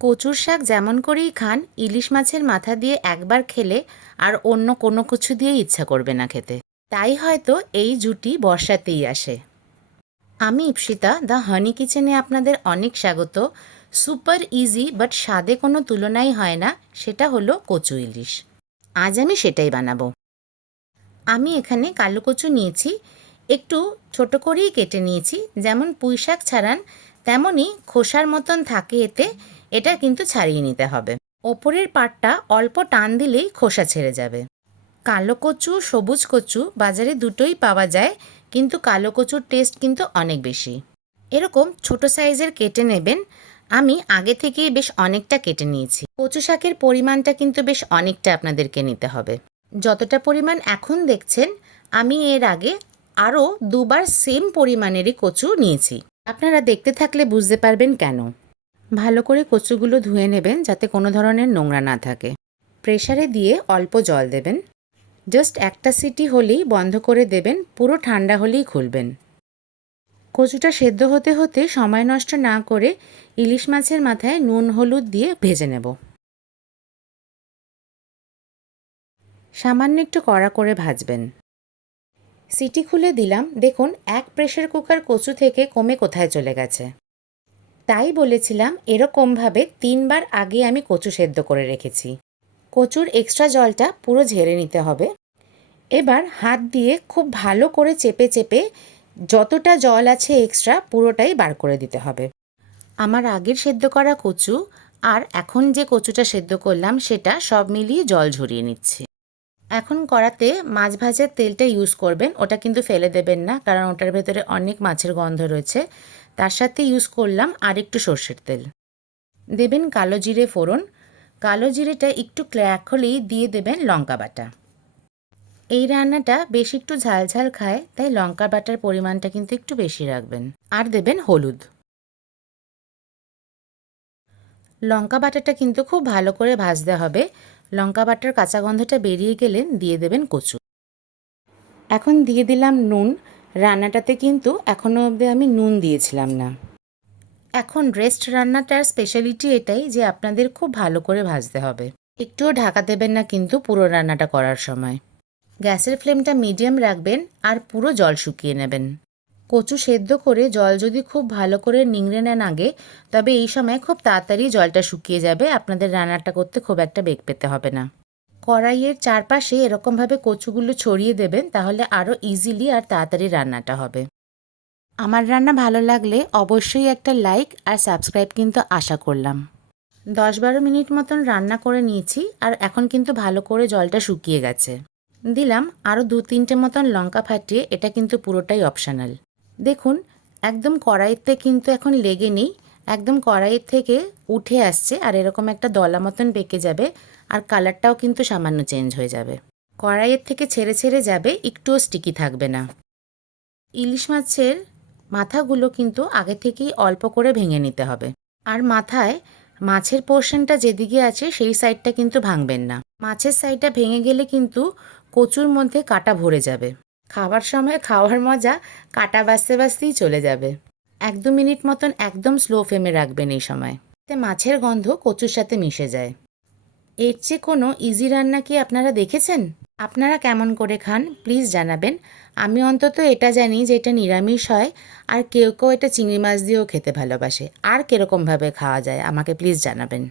কচুর শাক যেমন করেই খান, ইলিশ মাছের মাথা দিয়ে একবার খেলে আর অন্য কোনো কিছু দিয়ে ইচ্ছা করবে না খেতে। তাই হয়তো এই জুটি বর্ষাতেই আসে। আমি ইপসিতা, দ্য হানি কিচেনে আপনাদের অনেক স্বাগত। সুপার ইজি বাট স্বাদে কোনো তুলনাই হয় না, সেটা হলো কচু ইলিশ। আজ আমি সেটাই বানাবো। আমি এখানে কালো কচু নিয়েছি, একটু ছোট করেই কেটে নিয়েছি। যেমন পুঁই শাক ছাড়ান তেমনই খোসার মতন থাকে এতে, এটা কিন্তু ছাড়িয়ে নিতে হবে। ওপরের পাটটা অল্প টান দিলেই খোসা ছেড়ে যাবে। কালো কচু, সবুজ কচু বাজারে দুটোই পাওয়া যায়, কিন্তু কালো কচুর টেস্ট কিন্তু অনেক বেশি। এরকম ছোট সাইজের কেটে নেবেন। আমি আগে থেকেই বেশ অনেকটা কেটে নিয়েছি। কচু শাকের পরিমাণটা কিন্তু বেশ অনেকটা আপনাদেরকে নিতে হবে। যতটা পরিমাণ এখন দেখছেন, আমি এর আগে আরও দুবার সেম পরিমাণেরই কচু নিয়েছি। আপনারা দেখতে থাকলে বুঝতে পারবেন কেন। ভালো করে কচুগুলো ধুয়ে নেবেন যাতে কোনো ধরনের নোংরা না থাকে। প্রেসারে দিয়ে অল্প জল দেবেন। জাস্ট একটা সিটি হলেই বন্ধ করে দেবেন, পুরো ঠান্ডা হলেই খুলবেন। কচুটা সেদ্ধ হতে হতে সময় নষ্ট না করে ইলিশ মাছের মাথায় নুন হলুদ দিয়ে ভেজে নেব। সামান্য একটু কড়া করে ভাজবেন। সিটি খুলে দিলাম, দেখুন এক প্রেসার কুকার কচু থেকে কমে কোথায় চলে গেছে। তাই বলেছিলাম এরকমভাবে 3বার আগে আমি কচু সেদ্ধ করে রেখেছি। কচুর এক্সট্রা জলটা পুরো ঝেড়ে নিতে হবে। এবার হাত দিয়ে খুব ভালো করে চেপে চেপে যতটা জল আছে এক্সট্রা পুরোটাই বার করে দিতে হবে। আমার আগের সেদ্ধ করা কচু আর এখন যে কচুটা সেদ্ধ করলাম সেটা সব মিলিয়ে জল ঝরিয়ে নিচ্ছি। এখন কড়াতে মাছ ভাজার তেলটা ইউজ করবেন, ওটা কিন্তু ফেলে দেবেন না, কারণ ওটার ভেতরে অনেক মাছের গন্ধ রয়েছে। তার সাথে ইউজ করলাম আর একটু সর্ষের তেল। দেবেন কালো জিরে ফোড়ন। কালো জিরেটা একটু ক্র্যাক হলেই দিয়ে দেবেন লঙ্কা বাটা। এই রান্নাটা বেশ একটু ঝাল ঝাল খায়, তাই লঙ্কা বাটার পরিমাণটা কিন্তু একটু বেশি রাখবেন। আর দেবেন হলুদ। লঙ্কা বাটাটা কিন্তু খুব ভালো করে ভাজতে হবে। লঙ্কা বাটার কাঁচা গন্ধটা বেরিয়ে গেলে দিয়ে দেবেন কচু। এখন দিয়ে দিলাম নুন। রান্নাটাতে কিন্তু এখনও অবধি আমি নুন দিয়েছিলাম না। এখন রেস্ট রান্নাটার স্পেশালিটি এটাই যে আপনাদের খুব ভালো করে ভাজতে হবে। একটুও ঢাকা দেবেন না কিন্তু পুরো রান্নাটা করার সময়। গ্যাসের ফ্লেমটা মিডিয়াম রাখবেন আর পুরো জল শুকিয়ে নেবেন। কচু সেদ্ধ করে জল যদি খুব ভালো করে নিংড়ে নেন আগে, তবে এই সময় খুব তাড়াতাড়ি জলটা শুকিয়ে যাবে, আপনাদের রান্নাটা করতে খুব একটা বেগ পেতে হবে না। কড়াইয়ের চারপাশে এরকমভাবে কচুগুলো ছড়িয়ে দেবেন, তাহলে আরও ইজিলি আর তাড়াতাড়ি রান্নাটা হবে। আমার রান্না ভালো লাগলে অবশ্যই একটা লাইক আর সাবস্ক্রাইব কিন্তু আশা করলাম। 10-12 মিনিট মতন রান্না করে নিয়েছি আর এখন কিন্তু ভালো করে জলটা শুকিয়ে গেছে। দিলাম আরও 2-3টে মতন লঙ্কা ফাটিয়ে, এটা কিন্তু পুরোটাই অপশনাল। দেখুন একদম কড়াইতে কিন্তু এখন লেগে নেই, একদম কড়াইয়ের থেকে উঠে আসছে আর এরকম একটা দলা মতন পেকে যাবে, আর কালারটাও কিন্তু সামান্য চেঞ্জ হয়ে যাবে। কড়াইয়ের থেকে ছেড়ে ছেড়ে যাবে, একটুও স্টিকি থাকবে না। ইলিশ মাছের মাথাগুলো কিন্তু আগে থেকেই অল্প করে ভেঙে নিতে হবে। আর মাথায় মাছের পোর্শনটা যেদিকে আছে সেই সাইডটা কিন্তু ভাঙবেন না। মাছের সাইডটা ভেঙে গেলে কিন্তু কচুর মধ্যে কাঁটা ভরে যাবে। খাবার সময় খাওয়ার মজা কাঁটা বাছতে বাছতেই চলে যাবে। 1-2 মিনিট মতন একদম স্লো ফ্লেমে রাখবেন এই সময়, এতে মাছের গন্ধ কচুর সাথে মিশে যায়। এর চেয়ে কোনো ইজি রান্না কি আপনারা দেখেছেন? আপনারা কেমন করে খান প্লিজ জানাবেন। আমি অন্তত এটা জানি যে এটা নিরামিষ হয়, আর কেউ কেউ এটা চিংড়ি মাছ দিয়েও খেতে ভালোবাসে। আর কীরকমভাবে খাওয়া যায় আমাকে প্লিজ জানাবেন।